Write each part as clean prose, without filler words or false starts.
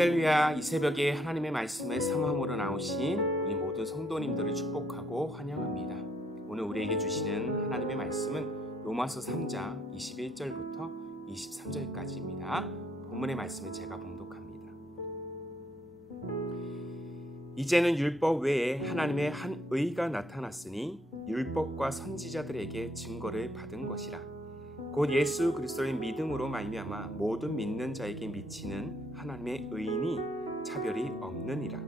할렐루야. 이 새벽에 하나님의 말씀을 사모함으로 나오신 우리 모든 성도님들을 축복하고 환영합니다. 오늘 우리에게 주시는 하나님의 말씀은 로마서 3장 21절부터 23절까지입니다. 본문의 말씀을 제가 봉독합니다. 이제는 율법 외에 하나님의 한 의가 나타났으니 율법과 선지자들에게 증거를 받은 것이라. 곧 예수 그리스도의 믿음으로 말미암아 모든 믿는 자에게 미치는 하나님의 의인이 차별이 없느니라.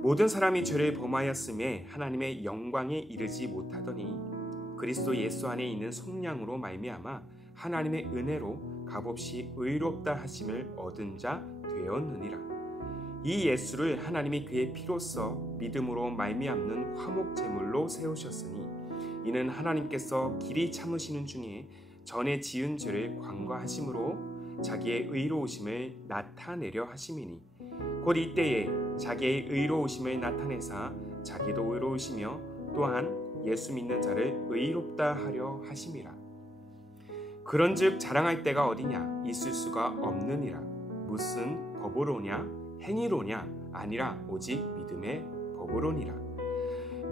모든 사람이 죄를 범하였음에 하나님의 영광에 이르지 못하더니 그리스도 예수 안에 있는 속량으로 말미암아 하나님의 은혜로 값없이 의롭다 하심을 얻은 자 되었느니라. 이 예수를 하나님이 그의 피로써 믿음으로 말미암는 화목 제물로 세우셨으니 이는 하나님께서 길이 참으시는 중에 전에 지은 죄를 관과하심으로 자기의 의로우심을 나타내려 하심이니 곧 이때에 자기의 의로우심을 나타내사 자기도 의로우시며 또한 예수 믿는 자를 의롭다 하려 하심이라. 그런즉 자랑할 때가 어디냐? 있을 수가 없느니라. 무슨 법으로냐? 행위로냐? 아니라 오직 믿음의 법으로니라.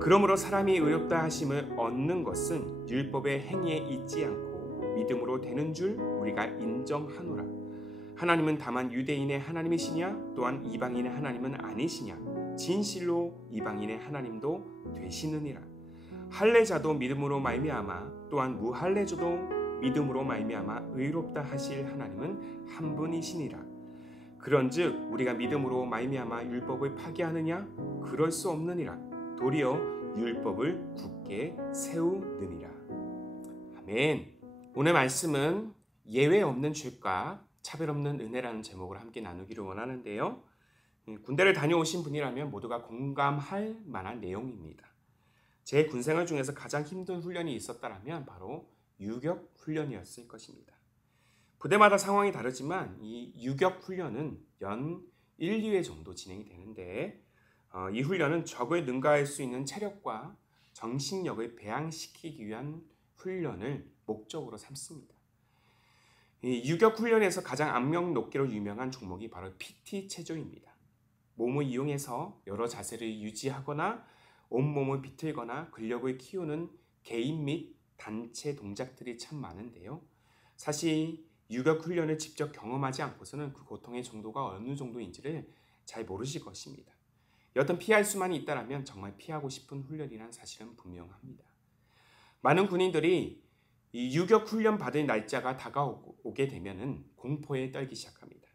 그러므로 사람이 의롭다 하심을 얻는 것은 율법의 행위에 있지 않고 믿음으로 되는 줄 우리가 인정하노라. 하나님은 다만 유대인의 하나님이시냐? 또한 이방인의 하나님은 아니시냐? 진실로 이방인의 하나님도 되시느니라. 할례자도 믿음으로 말미암아 또한 무할례자도 믿음으로 말미암아 의롭다 하실 하나님은 한 분이시니라. 그런즉 우리가 믿음으로 말미암아 율법을 파기하느냐? 그럴 수 없느니라. 도리어 율법을 굳게 세우느니라. 아멘. 오늘 말씀은 예외 없는 죄과 차별 없는 은혜라는 제목으로 함께 나누기를 원하는데요. 군대를 다녀오신 분이라면 모두가 공감할 만한 내용입니다. 제 군생활 중에서 가장 힘든 훈련이 있었다면 바로 유격 훈련이었을 것입니다. 부대마다 상황이 다르지만 이 유격 훈련은 연 1, 2회 정도 진행이 되는데 이 훈련은 적을 능가할 수 있는 체력과 정신력을 배양시키기 위한 훈련을 목적으로 삼습니다. 이 유격 훈련에서 가장 악명 높기로 유명한 종목이 바로 PT 체조입니다. 몸을 이용해서 여러 자세를 유지하거나 온몸을 비틀거나 근력을 키우는 개인 및 단체 동작들이 참 많은데요. 사실 유격 훈련을 직접 경험하지 않고서는 그 고통의 정도가 어느 정도인지를 잘 모르실 것입니다. 여튼 피할 수만 있다면 정말 피하고 싶은 훈련이란 사실은 분명합니다. 많은 군인들이 이 유격 훈련 받을 날짜가 다가오게 되면은 공포에 떨기 시작합니다.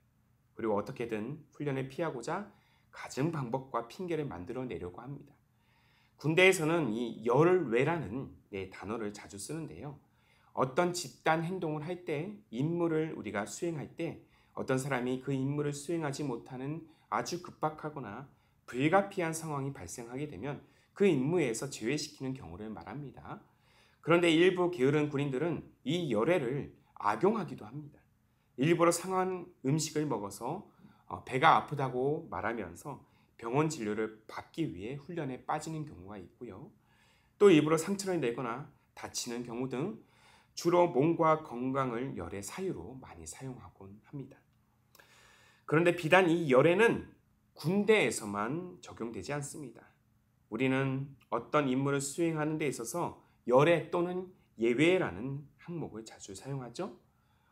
그리고 어떻게든 훈련을 피하고자 갖은 방법과 핑계를 만들어내려고 합니다. 군대에서는 이 열외라는 단어를 자주 쓰는데요. 어떤 집단 행동을 할 때, 임무를 우리가 수행할 때 어떤 사람이 그 임무를 수행하지 못하는 아주 급박하거나 불가피한 상황이 발생하게 되면 그 임무에서 제외시키는 경우를 말합니다. 그런데 일부 게으른 군인들은 이 열애를 악용하기도 합니다. 일부러 상한 음식을 먹어서 배가 아프다고 말하면서 병원 진료를 받기 위해 훈련에 빠지는 경우가 있고요. 또 일부러 상처를 내거나 다치는 경우 등 주로 몸과 건강을 열의 사유로 많이 사용하곤 합니다. 그런데 비단 이 열애는 군대에서만 적용되지 않습니다. 우리는 어떤 임무를 수행하는 데 있어서 열애 또는 예외라는 항목을 자주 사용하죠.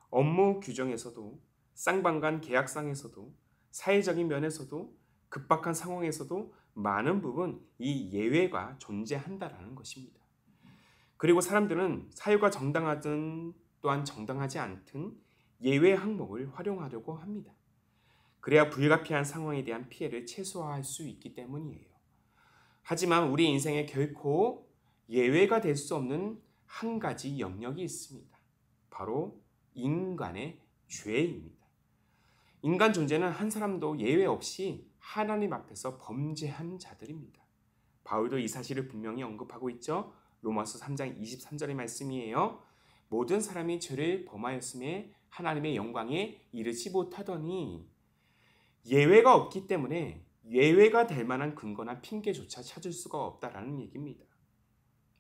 업무 규정에서도, 쌍방간 계약상에서도, 사회적인 면에서도, 급박한 상황에서도 많은 부분 이 예외가 존재한다라는 것입니다. 그리고 사람들은 사유가 정당하든 또한 정당하지 않든 예외 항목을 활용하려고 합니다. 그래야 불가피한 상황에 대한 피해를 최소화할 수 있기 때문이에요. 하지만 우리 인생에 결코 예외가 될 수 없는 한 가지 영역이 있습니다. 바로 인간의 죄입니다. 인간 존재는 한 사람도 예외 없이 하나님 앞에서 범죄한 자들입니다. 바울도 이 사실을 분명히 언급하고 있죠. 로마서 3장 23절의 말씀이에요. 모든 사람이 죄를 범하였음에 하나님의 영광에 이르지 못하더니 예외가 없기 때문에 예외가 될 만한 근거나 핑계조차 찾을 수가 없다라는 얘기입니다.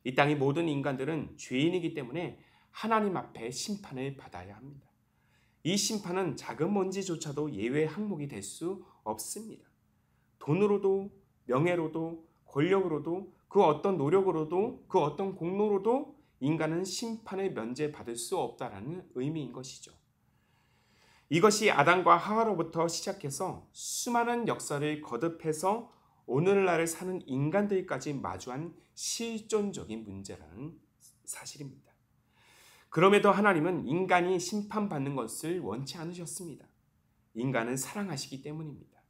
이 땅의 모든 인간들은 죄인이기 때문에 하나님 앞에 심판을 받아야 합니다. 이 심판은 작은 먼지조차도 예외 항목이 될 수 없습니다. 돈으로도 명예로도 권력으로도 그 어떤 노력으로도 그 어떤 공로로도 인간은 심판을 면제받을 수 없다라는 의미인 것이죠. 이것이 아담과 하와로부터 시작해서 수많은 역사를 거듭해서 오늘날을 사는 인간들까지 마주한 실존적인 문제라는 사실입니다. 그럼에도 하나님은 인간이 심판받는 것을 원치 않으셨습니다. 인간은 사랑하시기 때문입니다.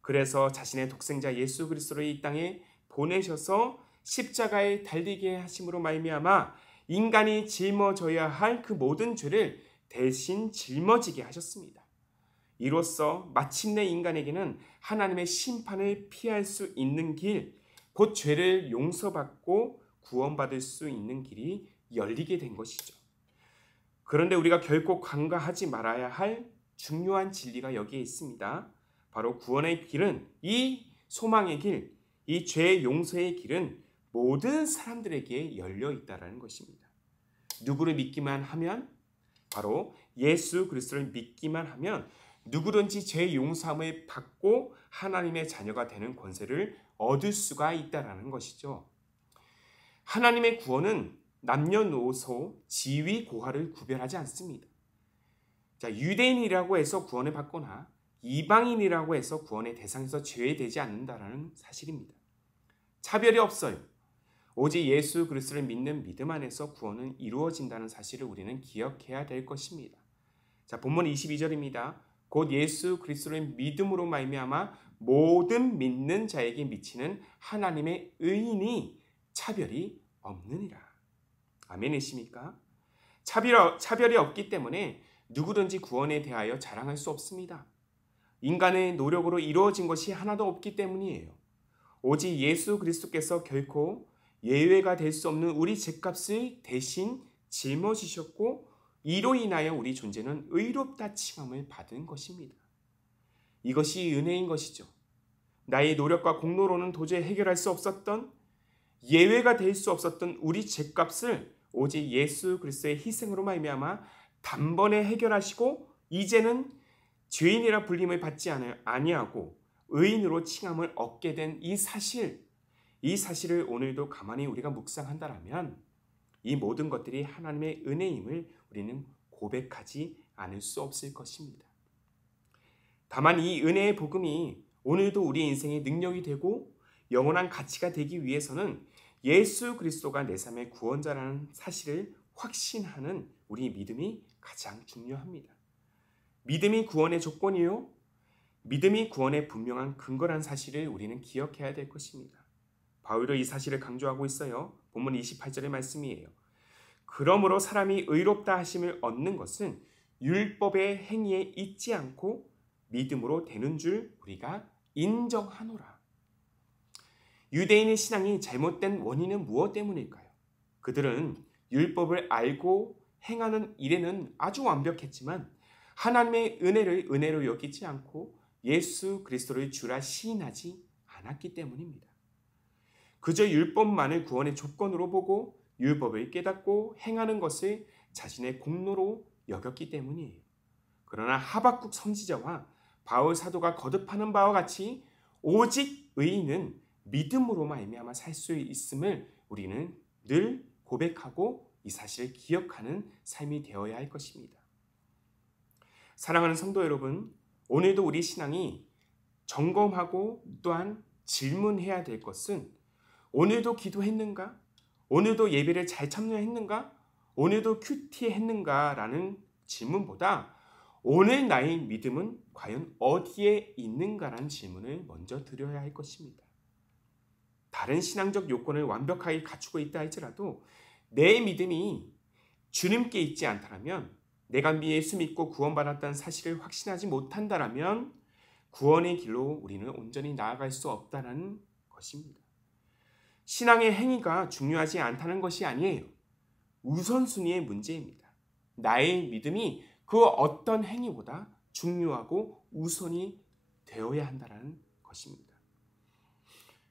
그래서 자신의 독생자 예수 그리스도를 이 땅에 보내셔서 십자가에 달리게 하심으로 말미암아 인간이 짊어져야 할 그 모든 죄를 대신 짊어지게 하셨습니다. 이로써 마침내 인간에게는 하나님의 심판을 피할 수 있는 길, 곧 죄를 용서받고 구원받을 수 있는 길이 열리게 된 것이죠. 그런데 우리가 결코 간과하지 말아야 할 중요한 진리가 여기에 있습니다. 바로 구원의 길은, 이 소망의 길, 이 죄 용서의 길은 모든 사람들에게 열려 있다는 것입니다. 누구를 믿기만 하면, 바로 예수 그리스도를 믿기만 하면 누구든지 죄 용서함을 받고 하나님의 자녀가 되는 권세를 얻을 수가 있다는 것이죠. 하나님의 구원은 남녀노소, 지위, 고하를 구별하지 않습니다. 자, 유대인이라고 해서 구원을 받거나 이방인이라고 해서 구원의 대상에서 제외되지 않는다는 사실입니다. 차별이 없어요. 오직 예수 그리스도를 믿는 믿음 안에서 구원은 이루어진다는 사실을 우리는 기억해야 될 것입니다. 자, 본문 22절입니다. 곧 예수 그리스도의 믿음으로 말미암아 모든 믿는 자에게 미치는 하나님의 의인이 차별이 없느니라. 아멘이십니까? 차별이 없기 때문에 누구든지 구원에 대하여 자랑할 수 없습니다. 인간의 노력으로 이루어진 것이 하나도 없기 때문이에요. 오직 예수 그리스도께서 결코 예외가 될 수 없는 우리 죄값을 대신 짊어지셨고 이로 인하여 우리 존재는 의롭다 칭함을 받은 것입니다. 이것이 은혜인 것이죠. 나의 노력과 공로로는 도저히 해결할 수 없었던, 예외가 될 수 없었던 우리 죄값을 오직 예수 그리스도의 희생으로 말미암아 단번에 해결하시고 이제는 죄인이라 불림을 받지 아니하고 의인으로 칭함을 얻게 된 이 사실을 오늘도 가만히 우리가 묵상한다면 이 모든 것들이 하나님의 은혜임을 우리는 고백하지 않을 수 없을 것입니다. 다만 이 은혜의 복음이 오늘도 우리 인생의 능력이 되고 영원한 가치가 되기 위해서는 예수 그리스도가 내 삶의 구원자라는 사실을 확신하는 우리 믿음이 가장 중요합니다. 믿음이 구원의 조건이요, 믿음이 구원의 분명한 근거라는 사실을 우리는 기억해야 될 것입니다. 바울도 이 사실을 강조하고 있어요. 본문 28절의 말씀이에요. 그러므로 사람이 의롭다 하심을 얻는 것은 율법의 행위에 있지 않고 믿음으로 되는 줄 우리가 인정하노라. 유대인의 신앙이 잘못된 원인은 무엇 때문일까요? 그들은 율법을 알고 행하는 일에는 아주 완벽했지만 하나님의 은혜를 은혜로 여기지 않고 예수 그리스도를 주라 시인하지 않았기 때문입니다. 그저 율법만을 구원의 조건으로 보고 율법을 깨닫고 행하는 것을 자신의 공로로 여겼기 때문이에요. 그러나 하박국 선지자와 바울 사도가 거듭하는 바와 같이 오직 의인은 믿음으로 말미암아 살 수 있음을 우리는 늘 고백하고 이 사실을 기억하는 삶이 되어야 할 것입니다. 사랑하는 성도 여러분, 오늘도 우리 신앙이 점검하고 또한 질문해야 될 것은 오늘도 기도했는가? 오늘도 예배를 잘 참여했는가? 오늘도 큐티했는가? 라는 질문보다 오늘 나의 믿음은 과연 어디에 있는가라는 질문을 먼저 드려야 할 것입니다. 다른 신앙적 요건을 완벽하게 갖추고 있다 할지라도 내 믿음이 주님께 있지 않다면, 내가 예수 믿고 구원받았다는 사실을 확신하지 못한다면 구원의 길로 우리는 온전히 나아갈 수 없다는 것입니다. 신앙의 행위가 중요하지 않다는 것이 아니에요. 우선순위의 문제입니다. 나의 믿음이 그 어떤 행위보다 중요하고 우선이 되어야 한다는 것입니다.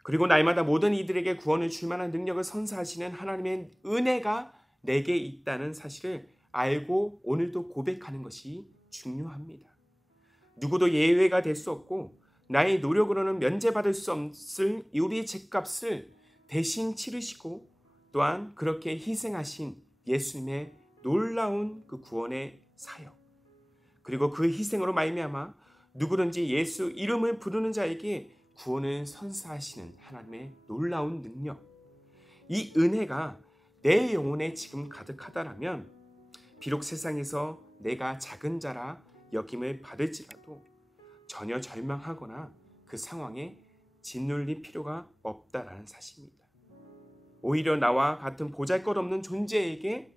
그리고 날마다 모든 이들에게 구원을 줄 만한 능력을 선사하시는 하나님의 은혜가 내게 있다는 사실을 알고 오늘도 고백하는 것이 중요합니다. 누구도 예외가 될 수 없고 나의 노력으로는 면제받을 수 없을 우리의 죗값을 대신 치르시고 또한 그렇게 희생하신 예수님의 놀라운 그 구원의 사역, 그리고 그 희생으로 말미암아 누구든지 예수 이름을 부르는 자에게 구원을 선사하시는 하나님의 놀라운 능력, 이 은혜가 내 영혼에 지금 가득하다라면 비록 세상에서 내가 작은 자라 여김을 받을지라도 전혀 절망하거나 그 상황에 짓눌릴 필요가 없다라는 사실입니다. 오히려 나와 같은 보잘것없는 존재에게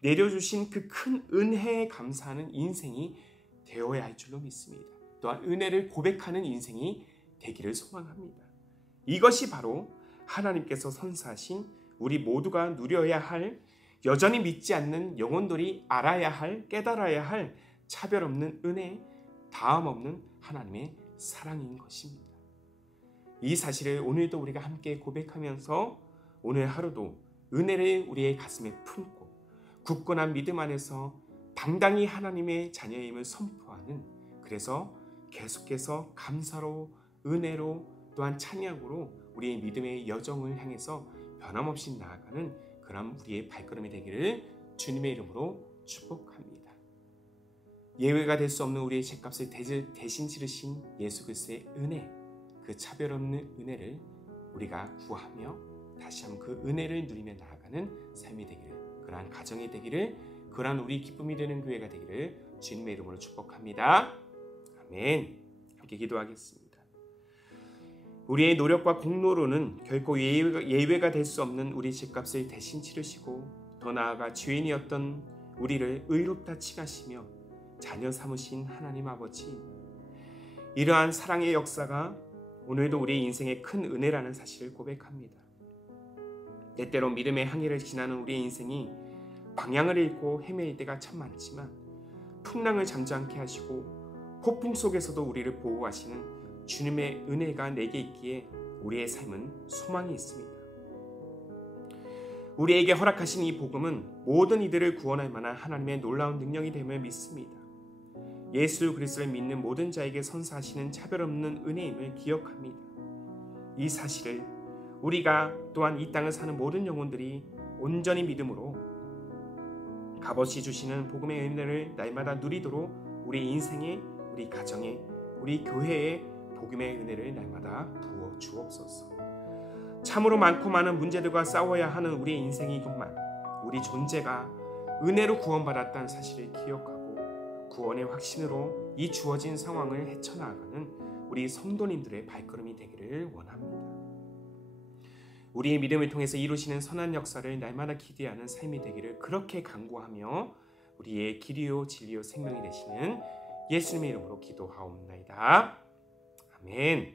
내려주신 그 큰 은혜에 감사하는 인생이 되어야 할 줄로 믿습니다. 또한 은혜를 고백하는 인생이 되기를 소망합니다. 이것이 바로 하나님께서 선사하신 우리 모두가 누려야 할, 여전히 믿지 않는 영혼들이 알아야 할, 깨달아야 할 차별 없는 은혜, 다음 없는 하나님의 사랑인 것입니다. 이 사실을 오늘도 우리가 함께 고백하면서 오늘 하루도 은혜를 우리의 가슴에 품고 굳건한 믿음 안에서 당당히 하나님의 자녀임을 선포하는, 그래서 계속해서 감사로, 은혜로, 또한 찬양으로 우리의 믿음의 여정을 향해서 변함없이 나아가는 그런 우리의 발걸음이 되기를 주님의 이름으로 축복합니다. 예외가 될 수 없는 우리의 죗값을 대신 치르신 예수 그리스도의 은혜, 그 차별 없는 은혜를 우리가 구하며 다시 한번 그 은혜를 누리며 나아가는 삶이 되기를, 그러한 가정이 되기를, 그러한 우리 기쁨이 되는 교회가 되기를 주님의 이름으로 축복합니다. 아멘. 함께 기도하겠습니다. 우리의 노력과 공로로는 결코 예외가 될 수 없는 우리 죗값을 대신 치르시고 더 나아가 죄인이었던 우리를 의롭다 칭하시며 자녀 삼으신 하나님 아버지, 이러한 사랑의 역사가 오늘도 우리의 인생의 큰 은혜라는 사실을 고백합니다. 때때로 믿음의 항해를 지나는 우리의 인생이 방향을 잃고 헤매일 때가 참 많지만 풍랑을 잠잠케 하시고 폭풍 속에서도 우리를 보호하시는 주님의 은혜가 내게 있기에 우리의 삶은 소망이 있습니다. 우리에게 허락하신 이 복음은 모든 이들을 구원할 만한 하나님의 놀라운 능력이 됨을 믿습니다. 예수 그리스도를 믿는 모든 자에게 선사하시는 차별 없는 은혜임을 기억합니다. 이 사실을 우리가 또한 이 땅을 사는 모든 영혼들이 온전히 믿음으로 값없이 주시는 복음의 은혜를 날마다 누리도록 우리 인생에, 우리 가정에, 우리 교회에 복음의 은혜를 날마다 부어 주옵소서. 참으로 많고 많은 문제들과 싸워야 하는 우리의 인생이건만 우리 존재가 은혜로 구원받았다는 사실을 기억하고 구원의 확신으로 이 주어진 상황을 헤쳐나가는 우리 성도님들의 발걸음이 되기를 원합니다. 우리의 믿음을 통해서 이루시는 선한 역사를 날마다 기대하는 삶이 되기를 그렇게 간구하며 우리의 길이요 진리요 생명이 되시는 예수님의 이름으로 기도하옵나이다. 아멘.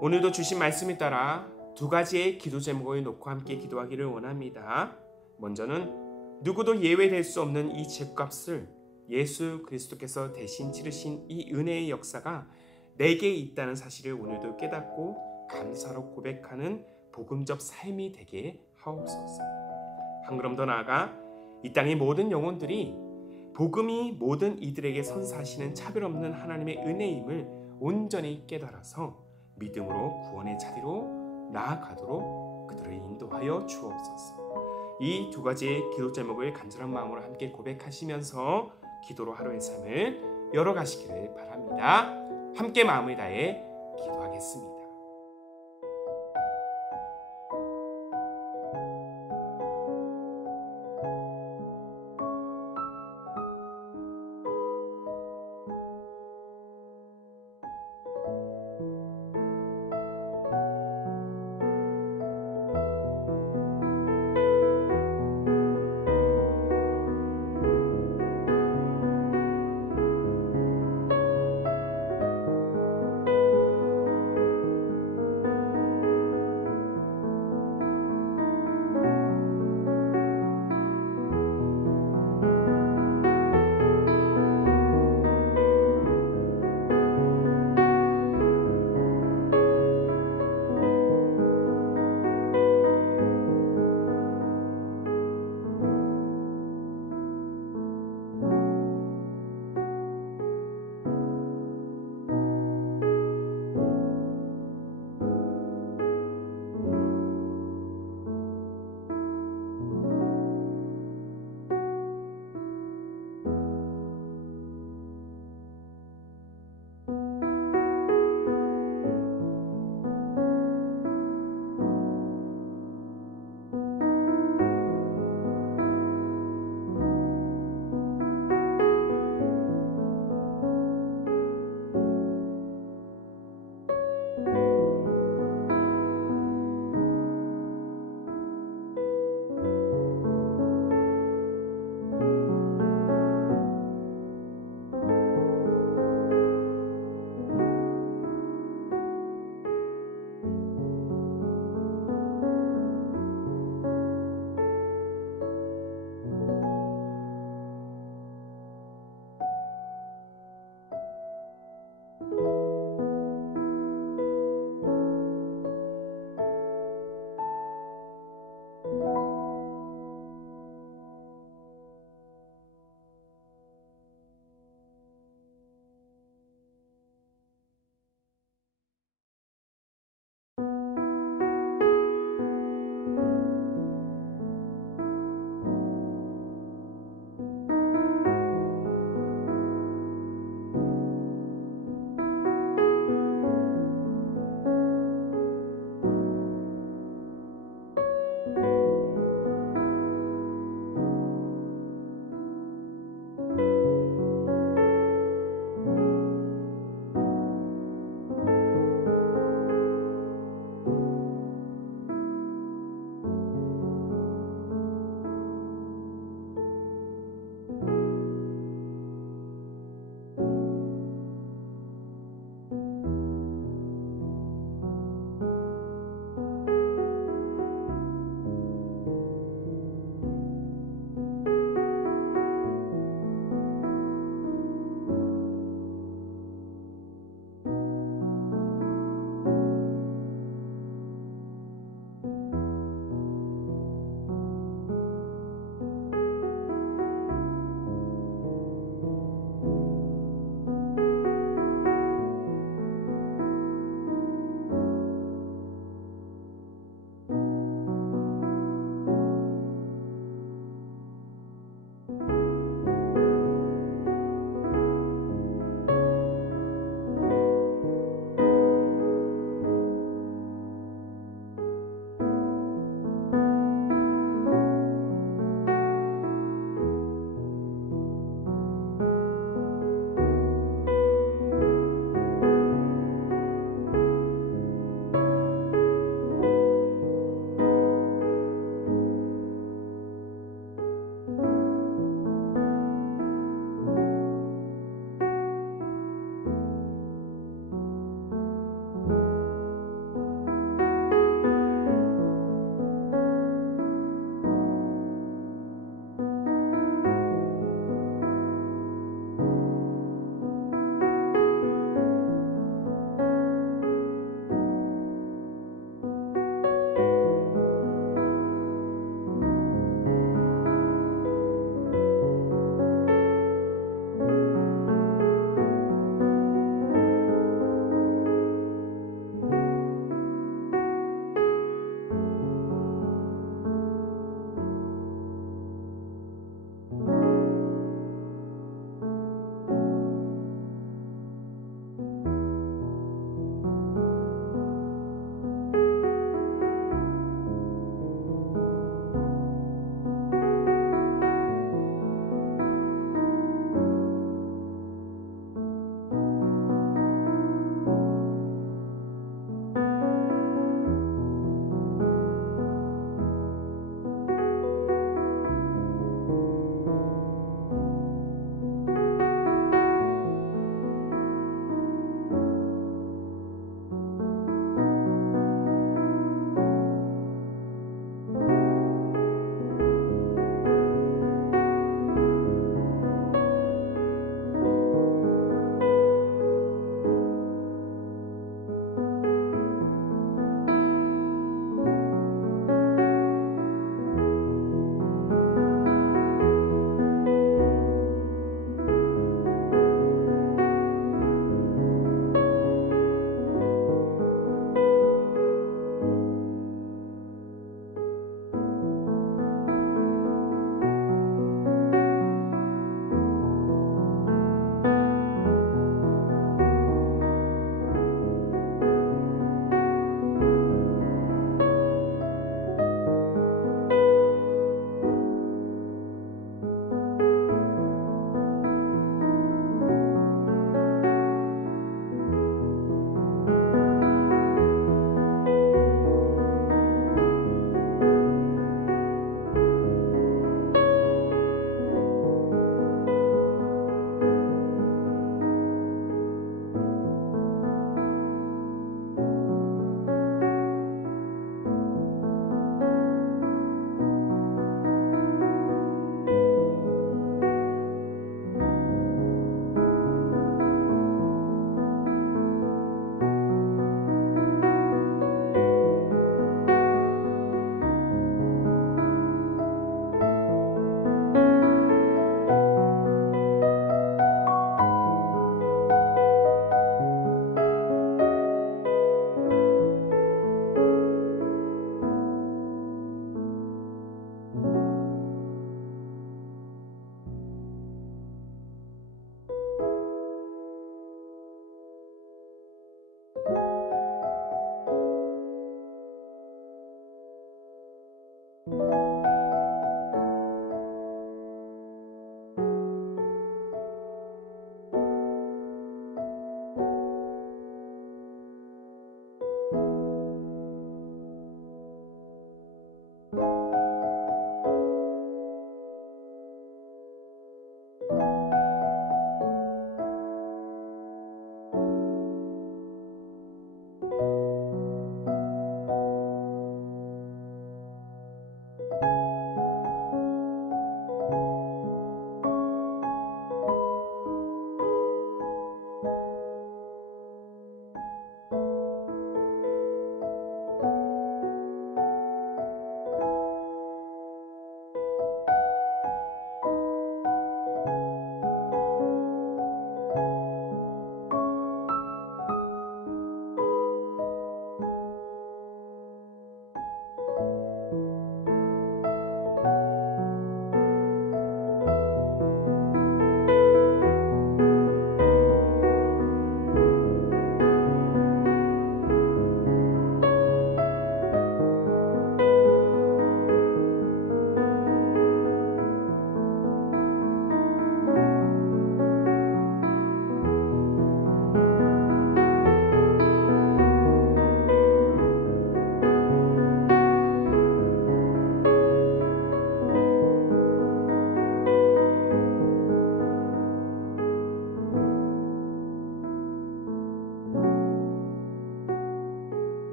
오늘도 주신 말씀에 따라 두 가지의 기도 제목을 놓고 함께 기도하기를 원합니다. 먼저는 누구도 예외될 수 없는 이 죗값을 예수 그리스도께서 대신 치르신 이 은혜의 역사가 내게 있다는 사실을 오늘도 깨닫고 감사로 고백하는 복음적 삶이 되게 하옵소서. 한 걸음 더 나아가 이 땅의 모든 영혼들이 복음이 모든 이들에게 선사하시는 차별 없는 하나님의 은혜임을 온전히 깨달아서 믿음으로 구원의 자리로 나아가도록 그들을 인도하여 주옵소서. 이 두 가지의 기도 제목을 간절한 마음으로 함께 고백하시면서 기도로 하루의 삶을 열어가시기를 바랍니다. 함께 마음을 다해 기도하겠습니다.